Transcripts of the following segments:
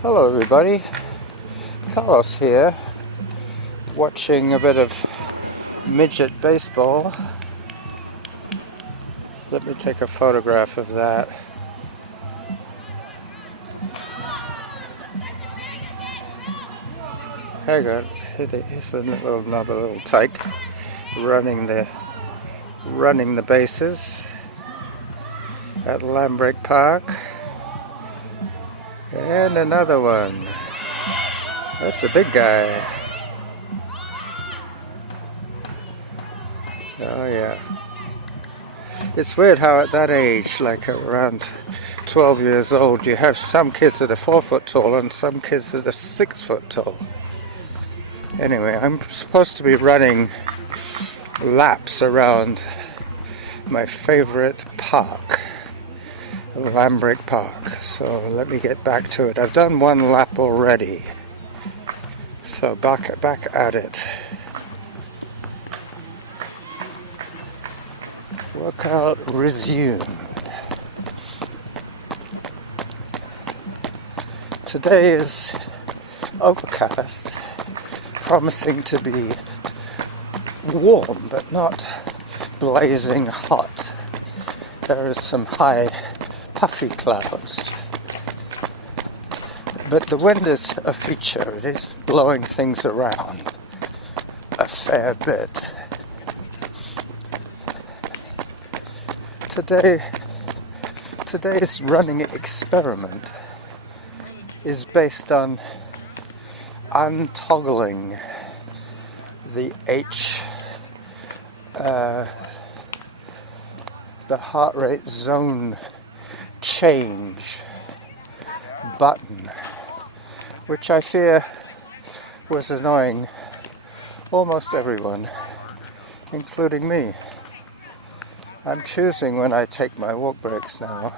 Hello everybody, Carlos here, watching a bit of midget baseball. Let me take a photograph of that. There you go, here's another little tyke running the bases at Lambrick Park. And another one. That's the big guy. Oh yeah. It's weird how at that age, like around 12 years old, you have some kids that are 4 foot tall and some kids that are 6 foot tall. Anyway, I'm supposed to be running laps around my favorite park, Lambrick Park. So let me get back to it. I've done one lap already. So back at it. Workout resumed. Today is overcast, promising to be warm but not blazing hot. There is some high puffy clouds, but the wind is a feature. It is blowing things around a fair bit. Today's running experiment is based on untoggling the the heart rate zone change button, which I fear was annoying almost everyone, including me. I'm choosing when I take my walk breaks now,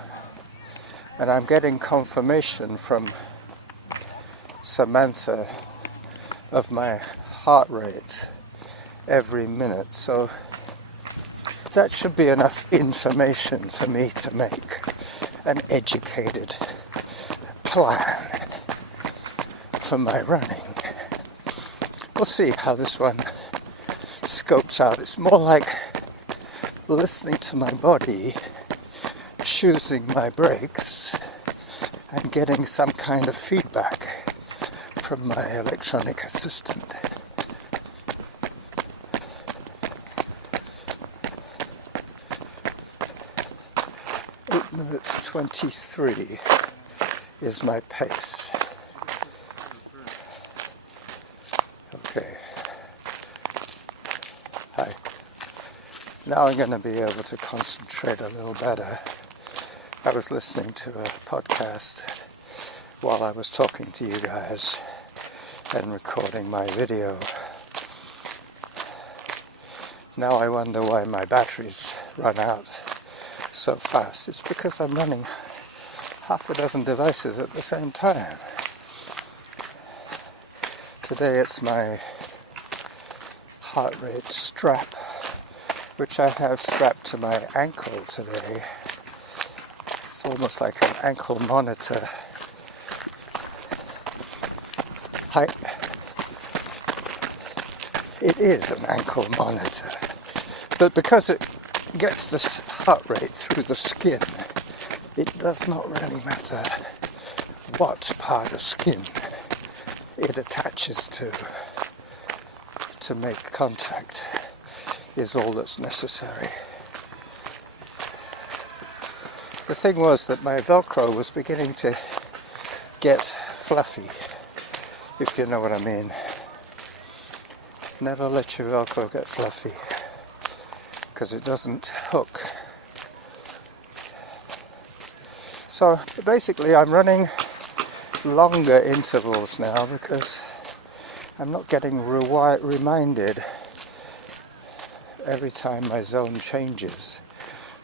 and I'm getting confirmation from Samantha of my heart rate every minute, so that should be enough information for me to make an educated plan for my running. We'll see how this one scopes out. It's more like listening to my body, choosing my breaks, and getting some kind of feedback from my electronic assistant. 8 minutes 23 is my pace. Okay. Hi. Now I'm going to be able to concentrate a little better. I was listening to a podcast while I was talking to you guys and recording my video. Now I wonder why my batteries run out so fast. It's because I'm running half a dozen devices at the same time. Today it's my heart rate strap, which I have strapped to my ankle today. It's almost like an ankle monitor. It is an ankle monitor, but because it gets the heart rate through the skin, it does not really matter what part of skin it attaches to make contact is all that's necessary. The thing was that my Velcro was beginning to get fluffy, if you know what I mean. Never let your Velcro get fluffy, because it doesn't hook. So basically I'm running longer intervals now because I'm not getting reminded every time my zone changes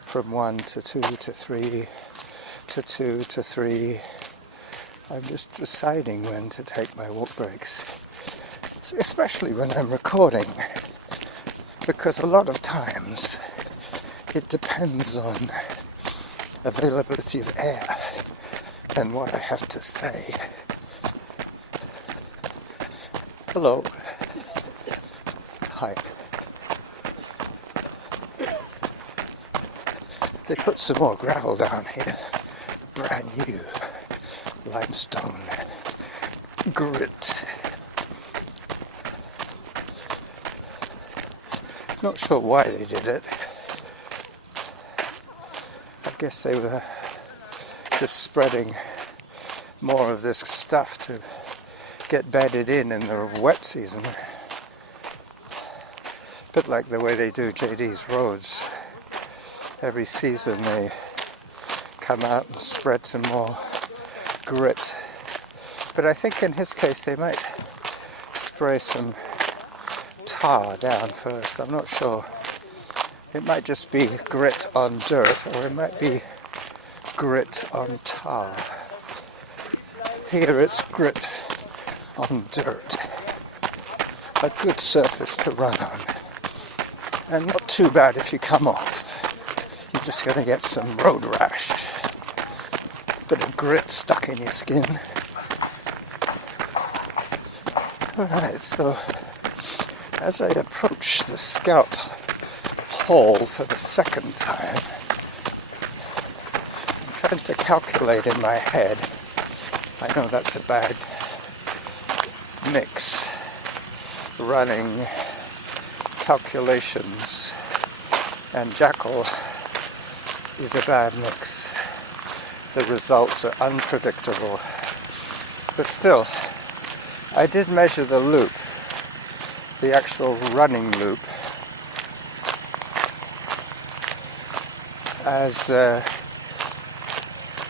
from 1 to 2 to 3 to 2 to 3. I'm just deciding when to take my walk breaks, especially when I'm recording, because a lot of times it depends on availability of air and what I have to say Hello. Hi. They put some more gravel down here. Brand new limestone grit. Not sure why they did it. I guess they were just spreading more of this stuff to get bedded in the wet season. A bit like the way they do JD's roads. Every season they come out and spread some more grit. But I think in his case they might spray some tar down first. I'm not sure. It might just be grit on dirt, or it might be grit on tar. Here it's grit on dirt. A good surface to run on. And not too bad if you come off. You're just going to get some road rash. Bit of grit stuck in your skin. Alright, so as I approach the scout hall for the second time, I'm trying to calculate in my head. I know that's a bad mix. Running, calculations, and Jackal is a bad mix. The results are unpredictable. But still, I did measure the loop, the actual running loop, as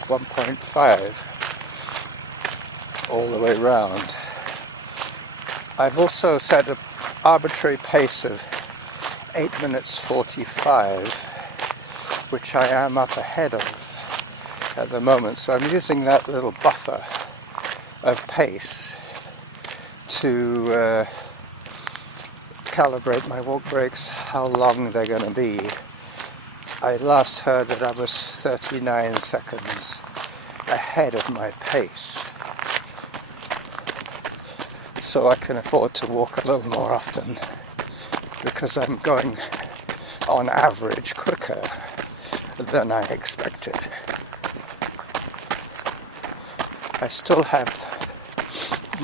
1.5 all the way round. I've also set an arbitrary pace of 8 minutes 45, which I am up ahead of at the moment, so I'm using that little buffer of pace to calibrate my walk breaks, how long they're going to be. I last heard that I was 39 seconds ahead of my pace, so I can afford to walk a little more often because I'm going on average quicker than I expected. I still have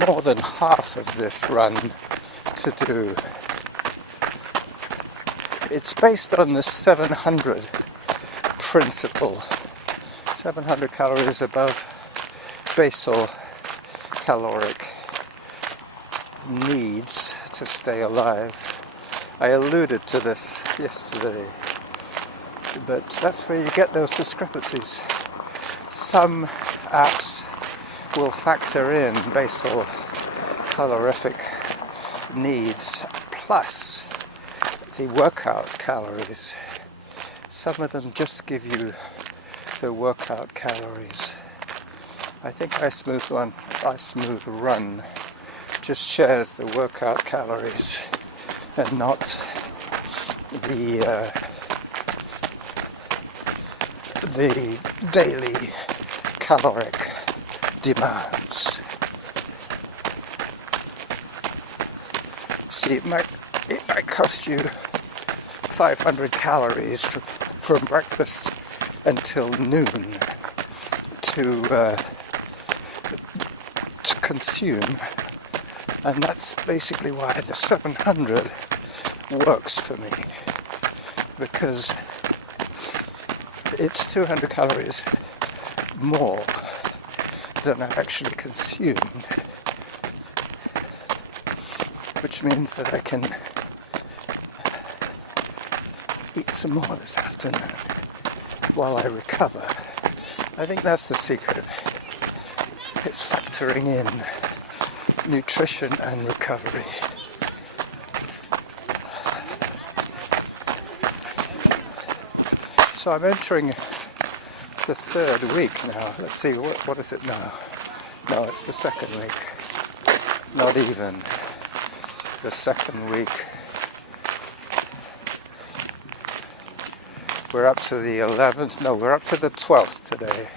more than half of this run to do. It's based on the 700 principle. 700 calories above basal caloric needs to stay alive. I alluded to this yesterday, but that's where you get those discrepancies. Some apps will factor in basal calorific needs plus the workout calories. Some of them just give you the workout calories. I think iSmooth Run just shares the workout calories and not the daily caloric demands. See, it might cost you 500 calories from breakfast until noon to consume, and that's basically why the 700 works for me, because it's 200 calories more than I've actually consumed, which means that I can eat some more this afternoon while I recover. I think that's the secret. It's factoring in nutrition and recovery. So I'm entering the third week now. Let's see, what is it now? No, it's the second week. Not even. The second week. We're up to the 11th. No, we're up to the 12th today.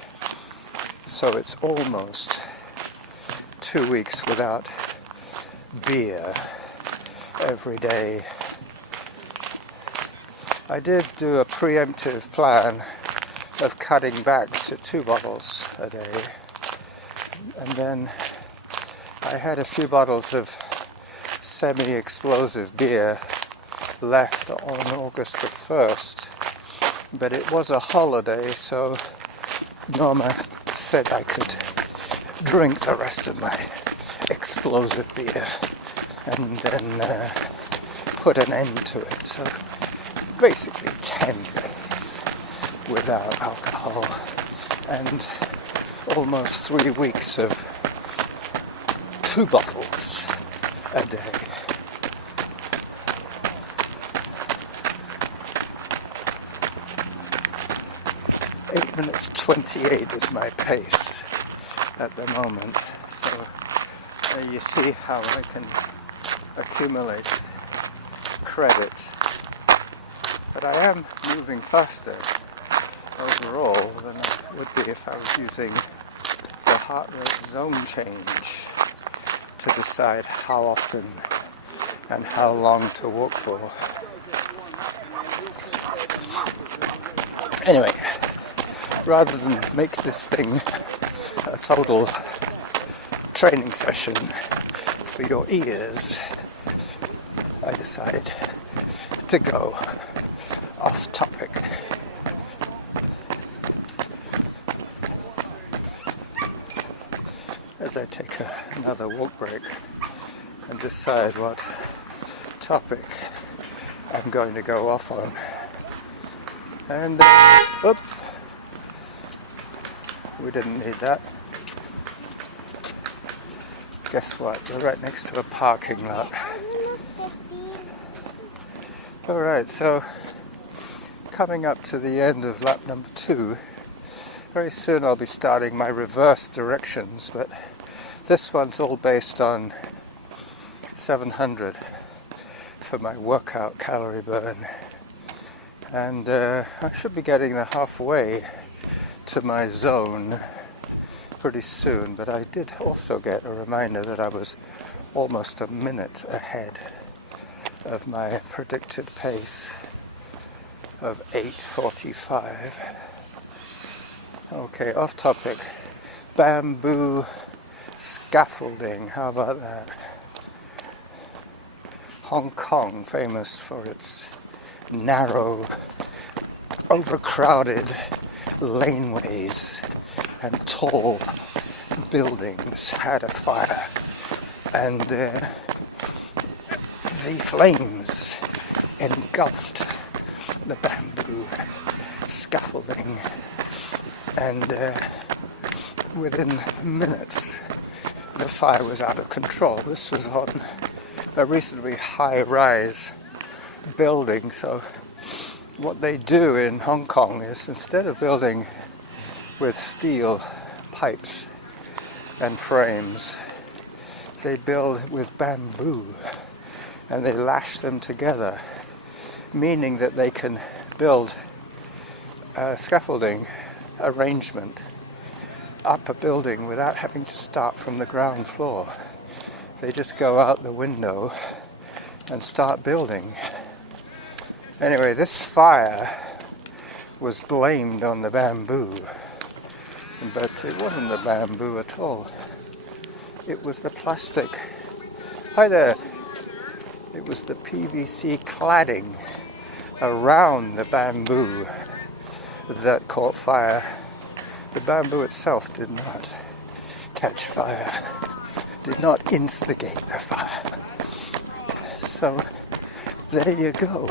So it's almost 2 weeks without beer every day. I did do a preemptive plan of cutting back to 2 bottles a day, and then I had a few bottles of semi-explosive beer left on August the 1st, but it was a holiday, so Norma said I could drink the rest of my explosive beer and then put an end to it. So basically 10 days without alcohol and almost 3 weeks of 2 bottles a day. Eight minutes 28 is my pace at the moment. So there you see how I can accumulate credit. But I am moving faster overall than I would be if I was using the heart rate zone change to decide how often and how long to walk for. Anyway, rather than make this thing a total training session for your ears, I decide to go off topic. As I take another walk break and decide what topic I'm going to go off on. And, oop, we didn't need that. Guess what? We're right next to a parking lot. Alright, so coming up to the end of lap number 2, very soon I'll be starting my reverse directions, but this one's all based on 700 for my workout calorie burn. And I should be getting the halfway to my zone pretty soon, but I did also get a reminder that I was almost a minute ahead of my predicted pace of 8:45. Okay, off topic. Bamboo scaffolding, how about that? Hong Kong, famous for its narrow, overcrowded laneways and tall buildings, had a fire, and the flames engulfed the bamboo scaffolding, and within minutes the fire was out of control. This was on a reasonably high-rise building, so what they do in Hong Kong is, instead of building with steel pipes and frames, they build with bamboo and they lash them together, meaning that they can build a scaffolding arrangement up a building without having to start from the ground floor. They just go out the window and start building. Anyway, this fire was blamed on the bamboo, but it wasn't the bamboo at all. It was the plastic. Hi there. It was the PVC cladding around the bamboo that caught fire. The bamboo itself did not catch fire, did not instigate the fire. So there you go.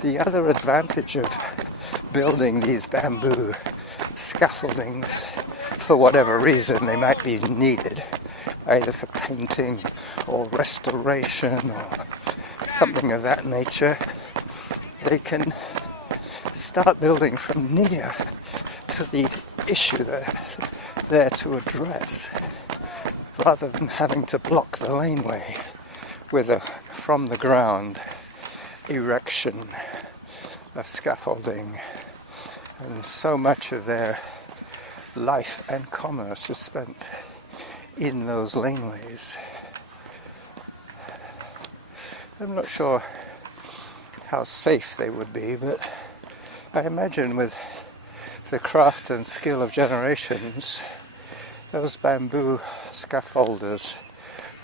The other advantage of building these bamboo scaffoldings, for whatever reason they might be needed, either for painting or restoration or something of that nature, they can start building from near to the issue they're there to address, rather than having to block the laneway with a from the ground erection of scaffolding. And so much of their life and commerce is spent in those laneways. I'm not sure how safe they would be, but I imagine with the craft and skill of generations, those bamboo scaffolders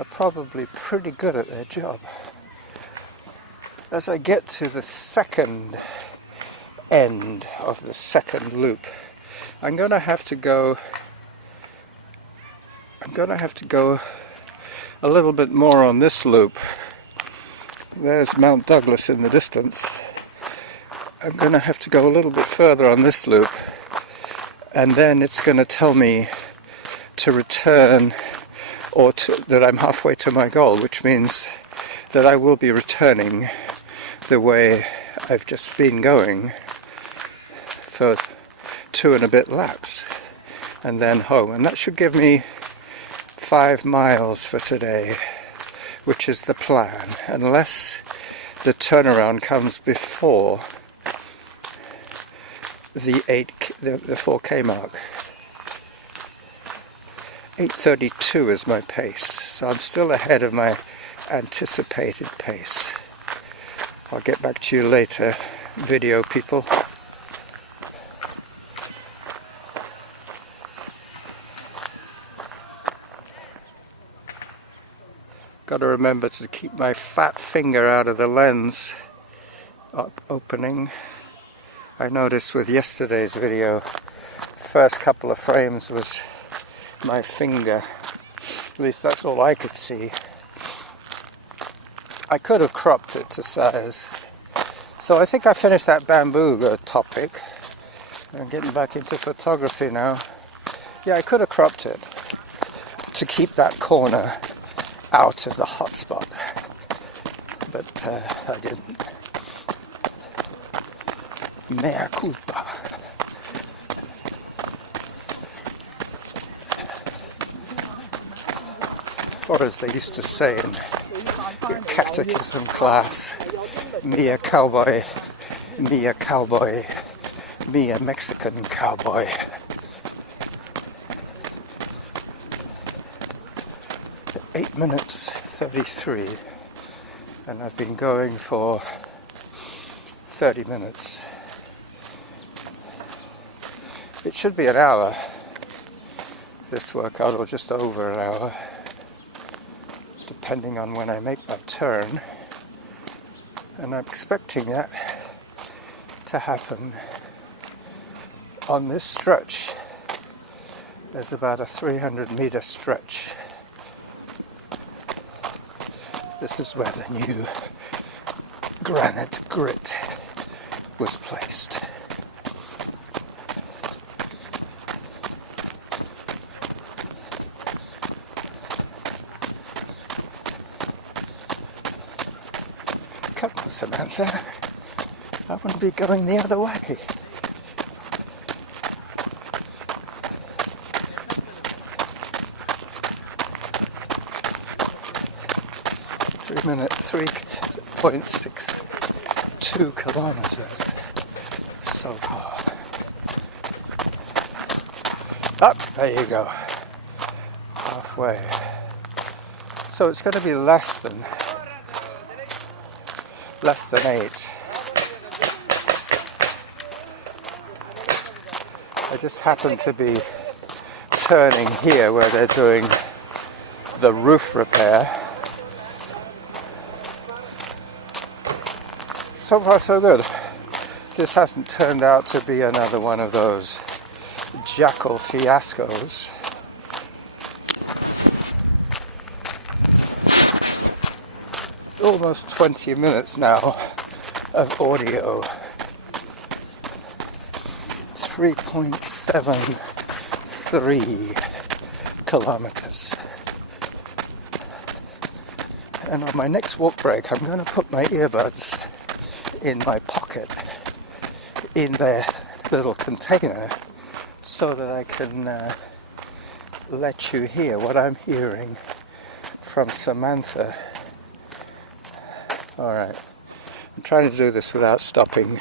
are probably pretty good at their job. As I get to the second end of the second loop, I'm going to have to go a little bit more on this loop. There's Mount Douglas in the distance. I'm going to have to go a little bit further on this loop, and then it's going to tell me to return, or that I'm halfway to my goal, which means that I will be returning the way I've just been going for 2 and a bit laps, and then home. And that should give me 5 miles for today, which is the plan, unless the turnaround comes before the 4K mark. 8:32 is my pace, so I'm still ahead of my anticipated pace. I'll get back to you later, video people. Got to remember to keep my fat finger out of the lens opening. I noticed with yesterday's video, first couple of frames was my finger. At least that's all I could see. I could have cropped it to size. So I think I finished that bamboo topic. I'm getting back into photography now. Yeah, I could have cropped it to keep that corner out of the hot spot, but I didn't. Mea culpa. Or as they used to say in catechism class, me a cowboy, me a cowboy, me a Mexican cowboy. Eight minutes 33, and I've been going for 30 minutes. It should be an hour, this workout, or just over an hour, depending on when I make my turn, and I'm expecting that to happen on this stretch. There's about a 300-meter stretch. This is where the new granite grit was placed. Come on, Samantha. I want to be going the other way. Minute 3.62 kilometers so far. Up, there you go. Halfway. So it's going to be less than 8. I just happen to be turning here where they're doing the roof repair. So far so good. This hasn't turned out to be another one of those Jackal fiascos. Almost 20 minutes now of audio. 3.73 kilometers. And on my next walk break, I'm going to put my earbuds in my pocket, in their little container, so that I can let you hear what I'm hearing from Samantha. Alright, I'm trying to do this without stopping.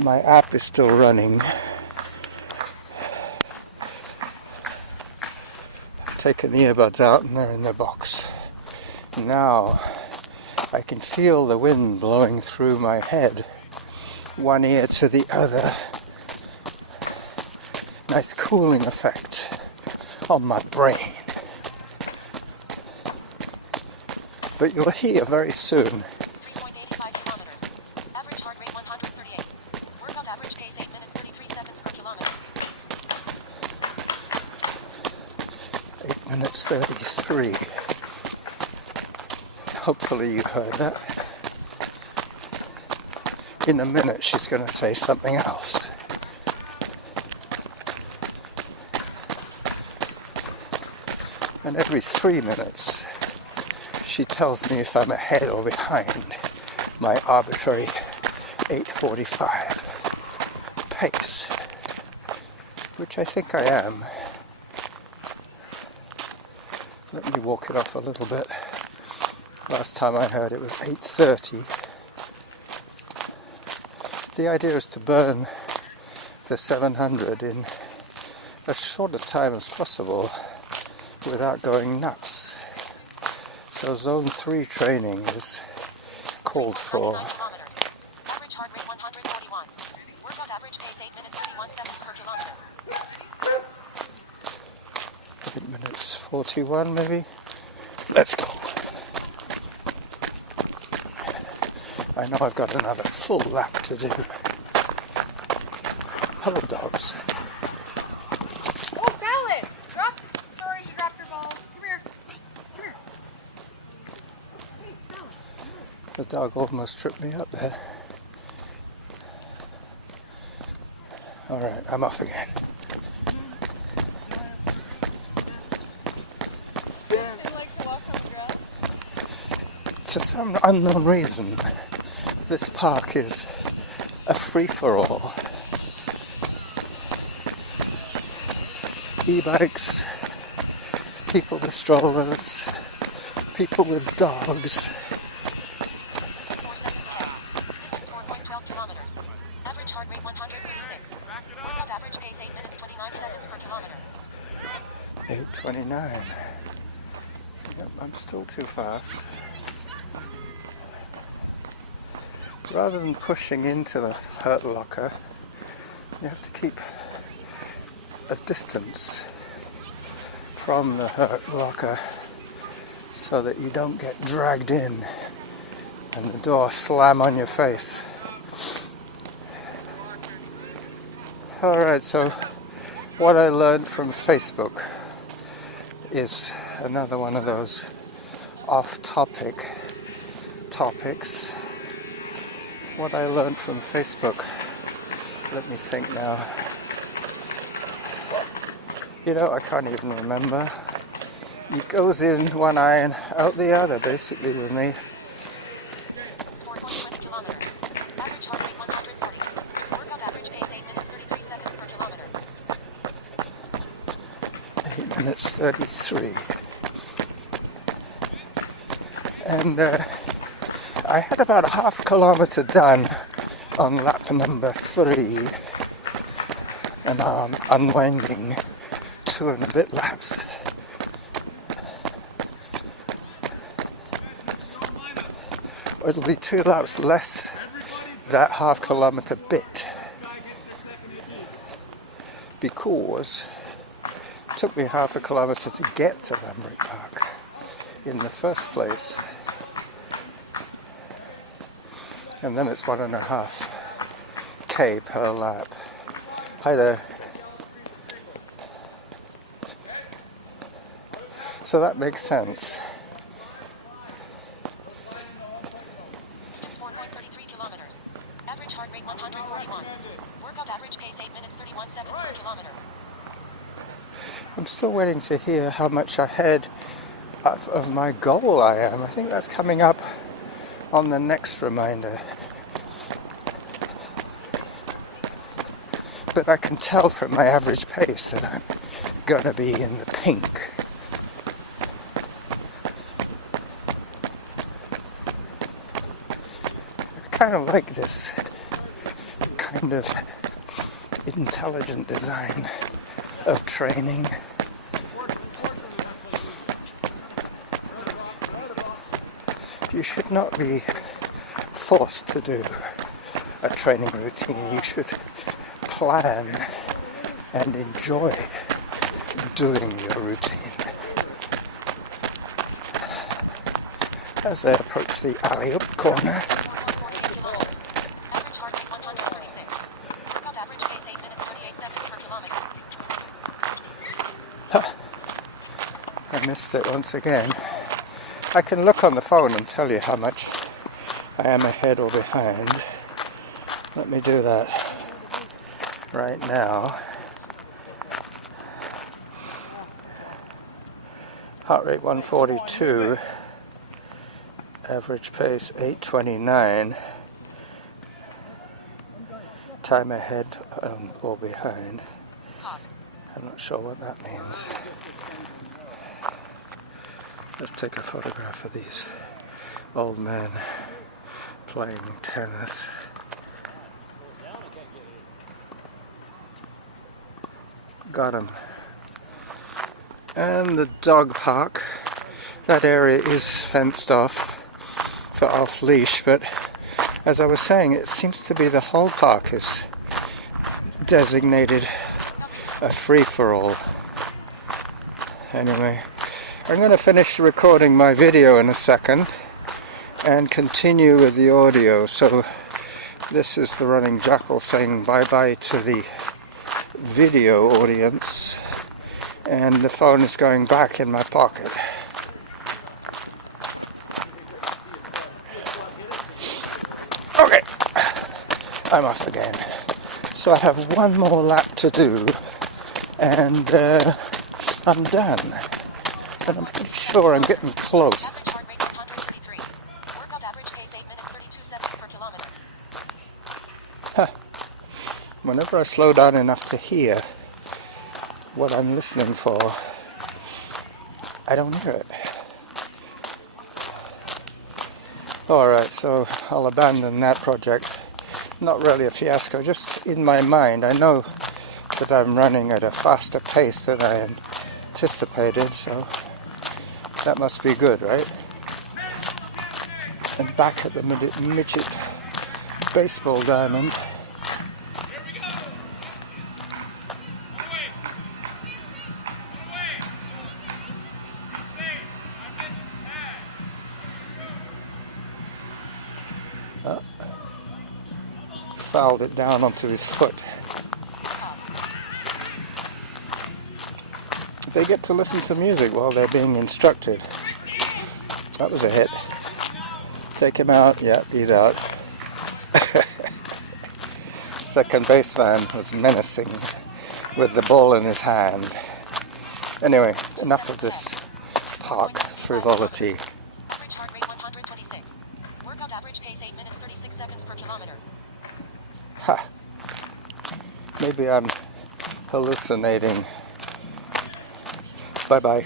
My app is still running. I've taken the earbuds out and they're in the box. Now I can feel the wind blowing through my head, one ear to the other. Nice cooling effect on my brain. But you'll hear very soon. 3.85 kilometers. Average heart rate 138. Workout average pace 8 minutes 33 seconds per kilometer. 8 minutes 33. Hopefully you heard that. In a minute she's going to say something else. And every 3 minutes she tells me if I'm ahead or behind my arbitrary 8:45 pace, which I think I am. Let me walk it off a little bit. Last time I heard it was 8:30. The idea is to burn the 700 in as short a time as possible without going nuts. So zone 3 training is called for. Average heart rate 141. Workout average pace 8 minutes 31 seconds per kilometer. 8 minutes 41 maybe. Let's go. I know I've got another full lap to do. Hello dogs. Oh, Ballad! Sorry, she dropped her ball. Come here. Come here. Hey, Ballad. The dog almost tripped me up there. Alright, I'm off again. You like to walk on grass? For some unknown reason, this park is a free-for-all. E-bikes, people with strollers, people with dogs. 4 seconds ahead. Distance 4.12 kilometers. Average heart rate 136. Workout average pace 8 minutes 29 seconds per kilometer. 8:29. Yep, I'm still too fast. Rather than pushing into the hurt locker, you have to keep a distance from the hurt locker so that you don't get dragged in and the door slam on your face. Alright, so what I learned from Facebook is another one of those off-topic topics. What I learned from Facebook, let me think now. You know, I can't even remember. It goes in one eye and out the other, basically, with me. 4.20 kilometers. Average heart rate 140. Workout average pace 8 minutes 33 seconds per kilometer. 8 minutes 33. And I had about a half kilometre done on lap number 3, and I'm unwinding 2 and a bit laps. It'll be 2 laps less that half kilometre bit, because it took me half a kilometre to get to Lambrick Park in the first place. And then it's 1.5 K per lap. Hi there. So that makes sense. 4.33 kilometers. Average heart rate 141. Workout average pace 8 minutes 31 seconds per kilometer. I'm still waiting to hear how much ahead of my goal I am. I think that's coming up on the next reminder. But I can tell from my average pace that I'm gonna be in the pink. I kind of like this kind of intelligent design of training. You should not be forced to do a training routine. You should plan and enjoy doing your routine. As I approach the alley-up corner, I missed it once again. I can look on the phone and tell you how much I am ahead or behind. Let me do that right now. Heart rate 142, average pace 8:29, time ahead or behind. I'm not sure what that means. Let's take a photograph of these old men playing tennis. Got him. And the dog park. That area is fenced off for off-leash, but as I was saying, it seems to be the whole park is designated a free-for-all. Anyway, I'm going to finish recording my video in a second and continue with the audio. So this is the Running Jackal saying bye-bye to the video audience, and the phone is going back in my pocket. Okay, I'm off again. So I have one more lap to do, and I'm done. And I'm pretty sure I'm getting close. Whenever I slow down enough to hear what I'm listening for, I don't hear it. Alright, so I'll abandon that project. Not really a fiasco, just in my mind. I know that I'm running at a faster pace than I anticipated, so that must be good, right? And back at the midget baseball diamond. Fouled it down onto his foot. They get to listen to music while they're being instructed. That was a hit. Take him out. Yeah, he's out. Second baseman was menacing with the ball in his hand. Anyway, enough of this park frivolity. Average heart rate 126. Workout average pace 8 minutes 36 seconds per kilometer. Ha. Maybe I'm hallucinating. Bye-bye.